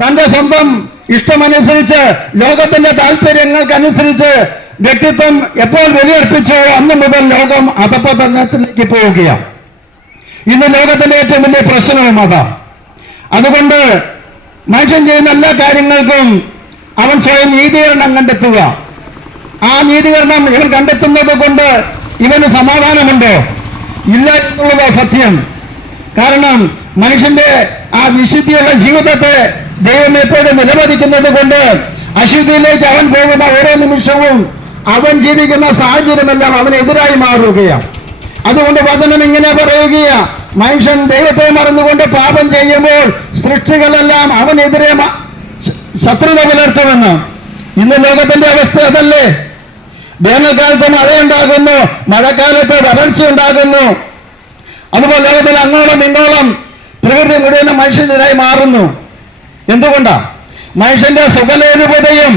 തന്റെ സ്വന്തം ഇഷ്ടമനുസരിച്ച് ലോകത്തിന്റെ താല്പര്യങ്ങൾക്കനുസരിച്ച് വ്യക്തിത്വം എപ്പോൾ ബലിയർപ്പിച്ചോ അന്ന് മുതൽ ലോകം അധപ്പതനത്തിലേക്ക് പോവുകയാണ്. ഇന്ന് ലോകത്തിന്റെ ഏറ്റവും വലിയ പ്രശ്നവും അതാണ്. അതുകൊണ്ട് മനുഷ്യൻ ചെയ്യുന്ന എല്ലാ കാര്യങ്ങൾക്കും അവൻ സ്വയം നീതീകരണം കണ്ടെത്തുക. ആ നീതീകരണം ഇവൻ കണ്ടെത്തുന്നത് കൊണ്ട് ഇവന് സമാധാനമുണ്ടോ? ഇല്ല എന്നുള്ളത് സത്യം. കാരണം മനുഷ്യന്റെ ആ വിശുദ്ധിയുള്ള ജീവിതത്തെ ദൈവം എപ്പോഴും നിലവധിക്കുന്നത് കൊണ്ട് അശുദ്ധിയിലേക്ക് അവൻ പോകുന്ന ഓരോ നിമിഷവും അവൻ ജീവിക്കുന്ന സാഹചര്യമെല്ലാം അവനെതിരായി മാറുകയാണ്. അതുകൊണ്ട് വചനം ഇങ്ങനെ പറയുകയാ, മനുഷ്യൻ ദൈവത്തെ മറന്നുകൊണ്ട് പാപം ചെയ്യുമ്പോൾ സൃഷ്ടികളെല്ലാം അവനെതിരെ ശത്രുത പുലർത്തുമെന്ന്. ഇന്ന് ലോകത്തിന്റെ അവസ്ഥ അതല്ലേ? വേനൽക്കാലത്ത് മഴയുണ്ടാകുന്നു, മഴക്കാലത്ത് വരൾച്ച ഉണ്ടാകുന്നു. അതുപോലെ ലോകത്തിൽ അങ്ങോളം ഇങ്ങോളം പ്രകൃതി മുഴുവൻ മനുഷ്യനെതിരായി മാറുന്നു. എന്തുകൊണ്ടാ? മനുഷ്യന്റെ സുഖലോലുപതയും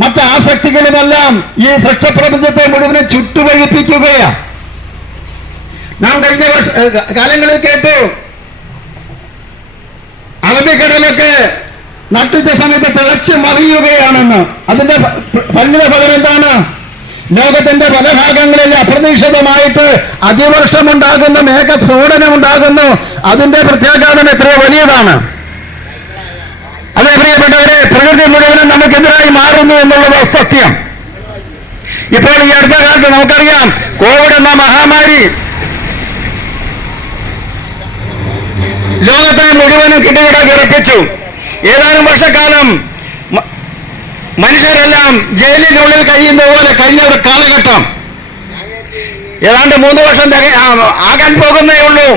മറ്റ് ആസക്തികളുമെല്ലാം ഈ സൃഷ്ടപ്രപഞ്ചത്തെ മുഴുവനെ ചുട്ടുവഴിപ്പിക്കുകയാണ്. നാം കഴിഞ്ഞ കാലങ്ങളിൽ കേട്ടു, അറബിക്കടലൊക്കെ നട്ടുച്ച സമയത്ത് തിളച്ച് മറിയുകയാണെന്ന്. അതിന്റെ പരിണിത ഫലം എന്താണ്? ലോകത്തിന്റെ പല ഭാഗങ്ങളിൽ അപ്രതീക്ഷിതമായിട്ട് അതിവർഷമുണ്ടാകുന്നു, മേഘസ്ഫോടനം ഉണ്ടാകുന്നു. അതിന്റെ പ്രത്യാഘാതം എത്രയോ വലിയതാണ്. അതേ പ്രിയപ്പെട്ടവരെ, പ്രകൃതി മുഴുവനും നമുക്കെതിരായി മാറുന്നു എന്നുള്ളത് സത്യം. ഇപ്പോൾ ഈ അടുത്ത കാലത്ത് നമുക്കറിയാം, കോവിഡ് എന്ന മഹാമാരി ലോകത്തെ മുഴുവനും കിടുകിട വിറപ്പിച്ചു. ഏതാനും വർഷക്കാലം മനുഷ്യരെല്ലാം ജയിലിനുള്ളിൽ കഴിയുന്ന പോലെ കഴിഞ്ഞ ഒരു കാലഘട്ടം. ഏതാണ്ട് 3 വർഷം ആകാൻ പോകുന്നേ ഉള്ളൂ.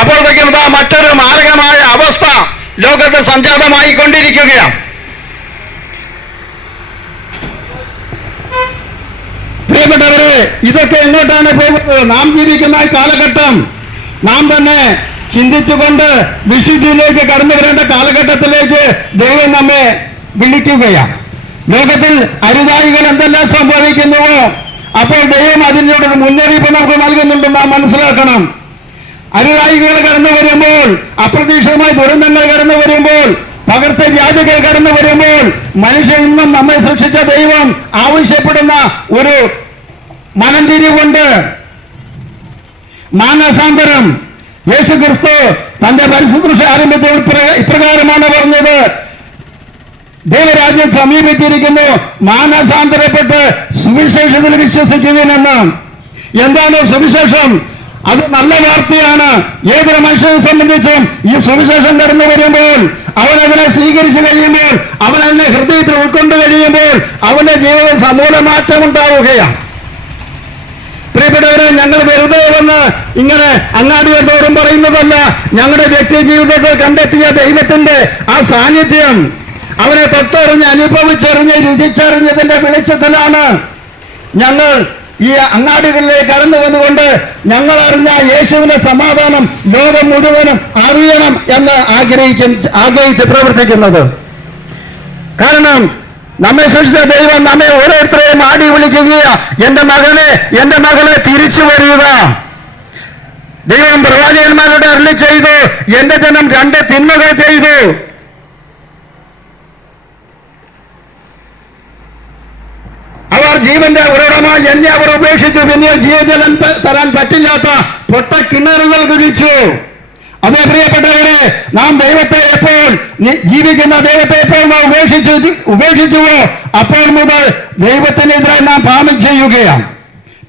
അപ്പോഴത്തേക്കും മറ്റൊരു മാരകമായ അവസ്ഥ ലോകത്ത് സംജാതമായി കൊണ്ടിരിക്കുകയാണ്. പ്രിയപ്പെട്ടവരെ, ഇതൊക്കെ എങ്ങോട്ടാണ് പോകുന്നത്? നാം ജീവിക്കുന്ന ഈ കാലഘട്ടം നാം തന്നെ ചിന്തിച്ചുകൊണ്ട് വിശുദ്ധിയിലേക്ക് കടന്നു വരേണ്ട കാലഘട്ടത്തിലേക്ക് ദൈവം നമ്മെ വിളിക്കുകയാണ്. ലോകത്തിൽ അരുതായികൾ എന്തെല്ലാം സംഭവിക്കുന്നുവോ അപ്പോൾ ദൈവം അതിനോട് മുന്നറിയിപ്പ് നമുക്ക് നൽകുന്നുണ്ട്. നാം മനസ്സിലാക്കണം, അരുതായികൾ കടന്നു വരുമ്പോൾ, അപ്രതീക്ഷിതമായ ദുരന്തങ്ങൾ കടന്നു വരുമ്പോൾ, പകർച്ചവ്യാധികൾ കടന്നു വരുമ്പോൾ മനുഷ്യൻ ഇന്നും നമ്മെ സൃഷ്ടിച്ച ദൈവം ആവശ്യപ്പെടുന്ന ഒരു മനംതിരിവുണ്ട്, മാനസാന്തരം. യേശു ക്രിസ്തു തന്റെ പരിശുദ്ധ ആരംഭത്തിൽ ഇപ്രകാരമാണ് പറഞ്ഞത്, ദൈവരാജ്യം സമീപിച്ചിരിക്കുന്നു, മാനസാന്തരപ്പെട്ട് സുവിശേഷത്തിൽ വിശ്വസിക്കുവിനെന്ന്. എന്താണ് സുവിശേഷം? അത് നല്ല വാർത്തയാണ്. ഏതൊരു മനുഷ്യനെ സംബന്ധിച്ചും ഈ സുവിശേഷം കടന്നു വരുമ്പോൾ, അവനതിനെ സ്വീകരിച്ചു കഴിയുമ്പോൾ, അവനതിനെ ഹൃദയത്തിൽ ഉൾക്കൊണ്ടു കഴിയുമ്പോൾ അവന്റെ ജീവിതം സമൂല മാറ്റം ഉണ്ടാവുകയാണ്. പ്രിയപ്പെട്ടവരെ, ഞങ്ങൾ വെറുതെ വന്ന് ഇങ്ങനെ അങ്ങാടികൾ തോറും പറയുന്നതല്ല. ഞങ്ങളുടെ വ്യക്തി ജീവിതത്തിൽ കണ്ടെത്തിയ ദൈവത്തിന്റെ ആ സാന്നിധ്യം അവനെ തൊട്ടറിഞ്ഞ് അനുഭവിച്ചറിഞ്ഞ് രുചിച്ചറിഞ്ഞതിന്റെ വെളിച്ചത്തിലാണ് ഞങ്ങൾ ഈ അങ്ങാടികളിലേക്ക് കടന്നു വന്നുകൊണ്ട് ഞങ്ങൾ അറിഞ്ഞ യേശുവിന്റെ സമാധാനം ലോകം മുഴുവനും അറിയണം എന്ന് ആഗ്രഹിച്ച് പ്രവർത്തിക്കുന്നത്. കാരണം നമ്മെ സൃഷ്ടിച്ച ദൈവം നമ്മെ ഓരോരുത്തരെയും ആടി വിളിക്കുകയാ, എന്റെ മകനെ, എന്റെ മകളെ തിരിച്ചു വരിക. ദൈവം പ്രവാചകന്മാരോട് അരുളി ചെയ്തു, എന്റെ ജനം 2 തിന്മകൾ ചെയ്തു. അവർ ജീവന്റെ ഉറവിടമായി എന്നെ അവർ ഉപേക്ഷിച്ചു. പിന്നെ ജീവജലം തരാൻ പറ്റില്ലാത്ത പൊട്ട കിണറുകൾ കുഴിച്ചു. അതേ പ്രിയപ്പെട്ടവരെ, നാം ദൈവത്തെ എപ്പോൾ ജീവിക്കുന്ന ദൈവത്തെ എപ്പോൾ നാം ഉപേക്ഷിച്ചുവോ അപ്പോൾ മുതൽ ദൈവത്തിനെതിരായി നാം പാപം ചെയ്യുകയാണ്.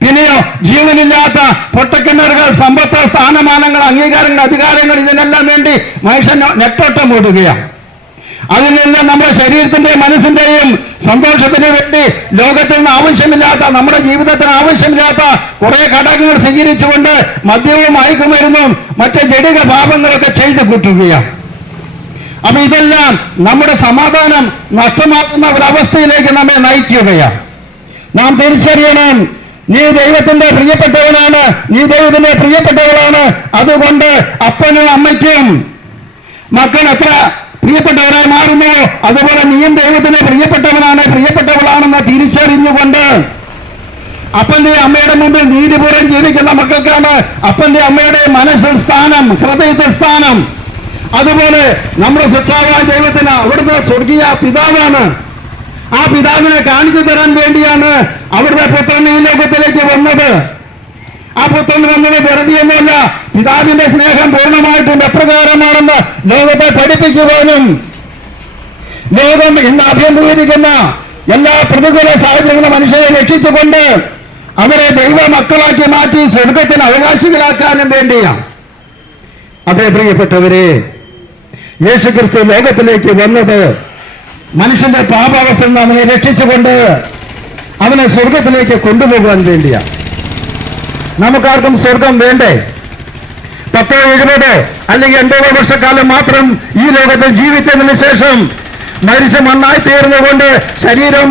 പിന്നെയോ ജീവനില്ലാത്ത പൊട്ടക്കിണറുകൾ, സമ്പത്ത്, സ്ഥാനമാനങ്ങൾ, അംഗീകാരങ്ങൾ, അധികാരങ്ങൾ, ഇതിനെല്ലാം വേണ്ടി മനുഷ്യൻ നെട്ടോട്ടം ഓടുകയാണ്. അതിനെല്ലാം നമ്മുടെ ശരീരത്തിന്റെയും മനസ്സിന്റെയും സന്തോഷത്തിന് വേണ്ടി ലോകത്തിൽ നിന്ന് ആവശ്യമില്ലാത്ത, നമ്മുടെ ജീവിതത്തിന് ആവശ്യമില്ലാത്ത കുറെ ഘടകങ്ങൾ സ്വീകരിച്ചുകൊണ്ട് മദ്യവും മയക്കുമരുന്നും മറ്റ് ജടിക പാപങ്ങളൊക്കെ ചെയ്തു കൂട്ടുകയാണ്. അപ്പൊ ഇതെല്ലാം നമ്മുടെ സമാധാനം നഷ്ടമാക്കുന്ന ഒരവസ്ഥയിലേക്ക് നമ്മെ നയിക്കുകയാണ്. നാം തിരിച്ചറിയണം, നീ ദൈവത്തിന്റെ പ്രിയപ്പെട്ടവനാണ്, നീ ദൈവത്തിന്റെ പ്രിയപ്പെട്ടവളാണ്. അതുകൊണ്ട് അപ്പനും അമ്മയ്ക്കും മക്കൾ എത്ര പ്രിയപ്പെട്ടവരായി മാറുന്നു, അതുപോലെ നീയും ദൈവത്തിന് പ്രിയപ്പെട്ടവനാണ്, പ്രിയപ്പെട്ടവളാണെന്ന് തിരിച്ചറിഞ്ഞുകൊണ്ട് അപ്പന്റെ അമ്മയുടെ മുമ്പിൽ നീതിപൂർവ്വം ജീവിക്കുന്ന മക്കൾക്കാണ് അപ്പന്റെ അമ്മയുടെ മനസ്സിൽ സ്ഥാനം, ഹൃദയത്തിൽ സ്ഥാനം. അതുപോലെ നമ്മുടെ സൃഷ്ടാവായ ദൈവത്തിന് അവിടുത്തെ സ്വർഗീയ പിതാവാണ്. ആ പിതാവിനെ കാണിച്ചു തരാൻ വേണ്ടിയാണ് അവിടുത്തെ പുത്രൻ ഈ ലോകത്തിലേക്ക് വന്നത്. ആ പുത്രൻ വന്നത് വെറുതെയൊന്നുമല്ല, പിതാവിന്റെ സ്നേഹം പൂർണ്ണമായിട്ടും എപ്രകാരമാണെന്ന് ലോകത്തെ പഠിപ്പിക്കുവാനും ലോകം ഇന്ന് അഭിമുഖീകരിക്കുന്ന എല്ലാ പ്രതികൂല സാഹചര്യങ്ങളും മനുഷ്യരെ രക്ഷിച്ചുകൊണ്ട് അവരെ ദൈവ മക്കളാക്കി മാറ്റി സ്വർഗത്തിന് അവകാശികളാക്കാനും വേണ്ടിയാണ്. അതേ പ്രിയപ്പെട്ടവരെ, യേശുക്രിസ്തു ലോകത്തിലേക്ക് വന്നത് മനുഷ്യന്റെ പാപാവസ്ഥയിൽ നിന്ന് അവനെ രക്ഷിച്ചുകൊണ്ട് അവനെ സ്വർഗത്തിലേക്ക് കൊണ്ടുപോകാൻ വേണ്ടിയാണ്. നമുക്കാർക്കും സ്വർഗം വേണ്ടേ? 10, 70 അല്ലെങ്കിൽ 80 വർഷക്കാലം മാത്രം ഈ ലോകത്തിൽ ജീവിച്ചതിന് ശേഷം മരിച്ച മണ്ണായി തീർന്നുകൊണ്ട് ശരീരം